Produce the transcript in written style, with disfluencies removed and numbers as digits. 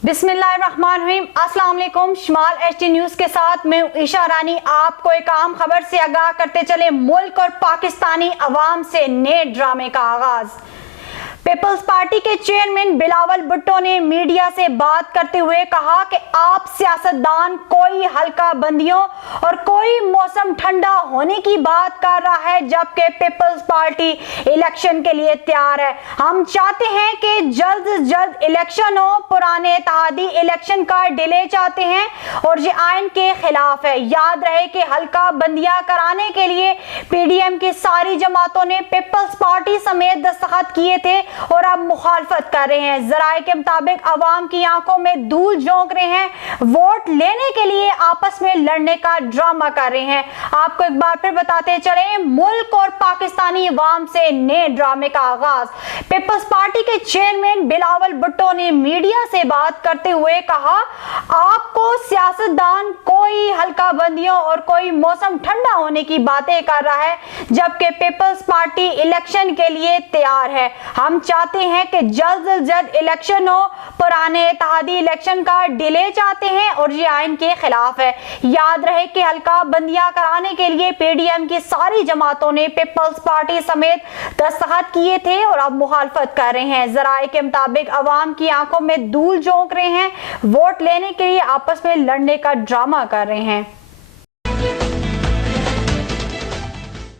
बिस्मिल्लाहिर्रहमानिर्रहीम। अस्सलाम वालेकुम। शमाल एचडी न्यूज के साथ मैं ईशा रानी आपको एक अहम खबर से आगाह करते चले। मुल्क और पाकिस्तानी अवाम से नए ड्रामे का आगाज। पीपल्स पार्टी के चेयरमैन बिलावल भुट्टो ने मीडिया से बात करते हुए कहा कि आप सियासतदान कोई हल्का बंदियों और कोई मौसम ठंडा होने की बात कर रहा है, जबकि पीपल्स पार्टी इलेक्शन के लिए तैयार है। हम चाहते हैं कि जल्द से जल्द इलेक्शन हो। पुराने इत्तेहादी इलेक्शन का डिले चाहते हैं और ये आइन के खिलाफ है। याद रहे कि हल्का बंदियां कराने के लिए पीडीएम की सारी जमातों ने पीपल्स पार्टी समेत दस्तखत किए थे और अब मुखालफत कर रहे हैं। जराये के मुताबिक अवाम की आंखों में धूल झोंक रहे हैं, वोट लेने के लिए आपस में लड़ने का ड्रामा कर रहे हैं। आपको एक बार फिर बताते चले, मुल्क और पाकिस्तानी अवाम से नए ड्रामे का आगाज। पीपल्स पार्टी के चेयरमैन बिलावल भुट्टो ने मीडिया से बात करते हुए कहा, आपको सियासतदान कोई हल्का बंदियों और कोई मौसम ठंडा होने की बातें कर रहा है, जबकि पीपल्स पार्टी इलेक्शन के लिए तैयार है। हम चाहते हैं कि जल्द से जल्द इलेक्शन हो। पुराने इत्तेहादी इलेक्शन का डिले चाहते हैं और ये आइन के खिलाफ है। याद रहे कि हल्का बंदियां कराने के लिए पीडीएम की सारी जमातों ने पीपल्स पार्टी समेत दस्तखत किए थे और अब मुखालफत कर रहे हैं। जराये के मुताबिक अवाम की आंखों में धूल झोंक रहे हैं, वोट लेने के लिए आपस में लड़ने का ड्रामा कर रहे हैं।